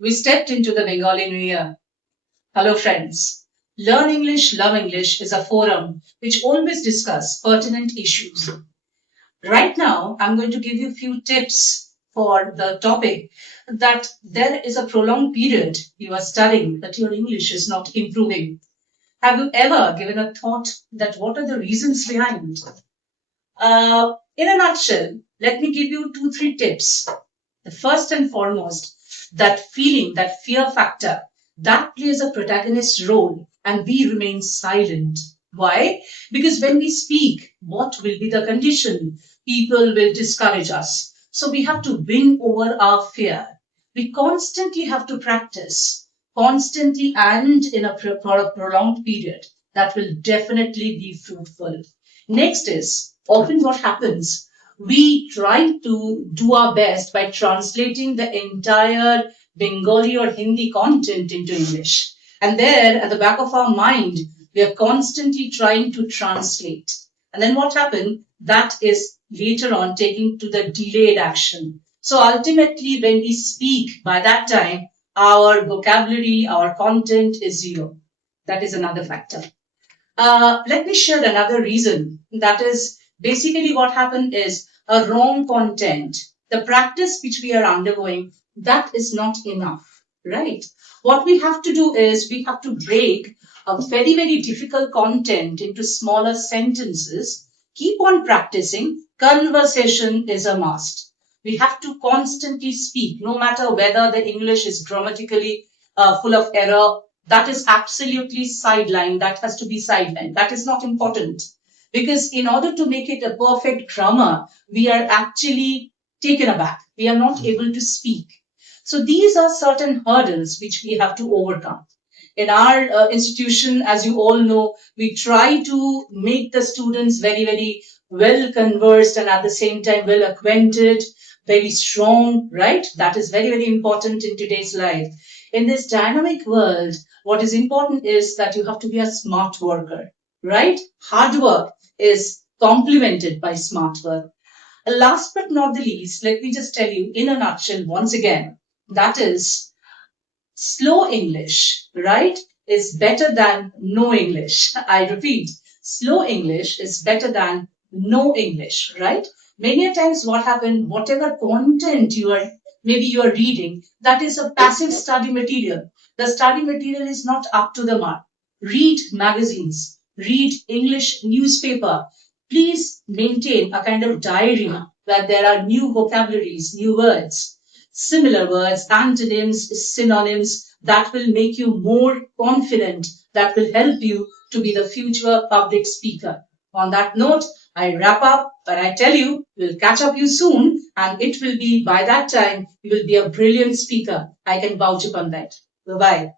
We stepped into the Bengali New Year. Hello, friends. Learn English, Love English is a forum which always discuss pertinent issues. Right now, I'm going to give you a few tips for the topic that there is a prolonged period you are studying that your English is not improving. Have you ever given a thought that what are the reasons behind? In a nutshell, let me give you two, three tips. The first and foremost, that feeling, that fear factor, that plays a protagonist role and we remain silent. Why? Because when we speak, what will be the condition? People will discourage us. So we have to win over our fear. We constantly have to practice, constantly and in a prolonged period. That will definitely be fruitful. Next is often what happens, we try to do our best by translating the entire Bengali or Hindi content into English. And there, at the back of our mind, we are constantly trying to translate. And then what happened? That is later on taking to the delayed action. So ultimately, when we speak, by that time, our vocabulary, our content is zero. That is another factor. Let me share another reason. That is basically what happened is a wrong content. The practice which we are undergoing, that is not enough, right? What we have to do is we have to break a very, very difficult content into smaller sentences. Keep on practicing. Conversation is a must. We have to constantly speak, no matter whether the English is grammatically full of error. That is absolutely sidelined. That has to be sidelined. That is not important. Because in order to make it a perfect grammar, we are actually taken aback. We are not able to speak. So these are certain hurdles which we have to overcome. In our institution, as you all know, we try to make the students very, very well conversed and at the same time well acquainted, very strong, right? That is very, very important in today's life. In this dynamic world, what is important is that you have to be a smart worker, right? Hard work is complemented by smart work. Last but not the least, let me just tell you in a nutshell once again, that is slow English, right, is better than no English. I repeat, slow English is better than no English, right? Many a times what happens, whatever content maybe you are reading, that is a passive study material. The study material is not up to the mark. Read magazines, read English newspaper. Please maintain a kind of diary where there are new vocabularies, new words, similar words, antonyms, synonyms that will make you more confident, that will help you to be the future public speaker. On that note, I wrap up, but I tell you, we'll catch up you soon, and it will be by that time, you will be a brilliant speaker. I can vouch upon that. Bye bye.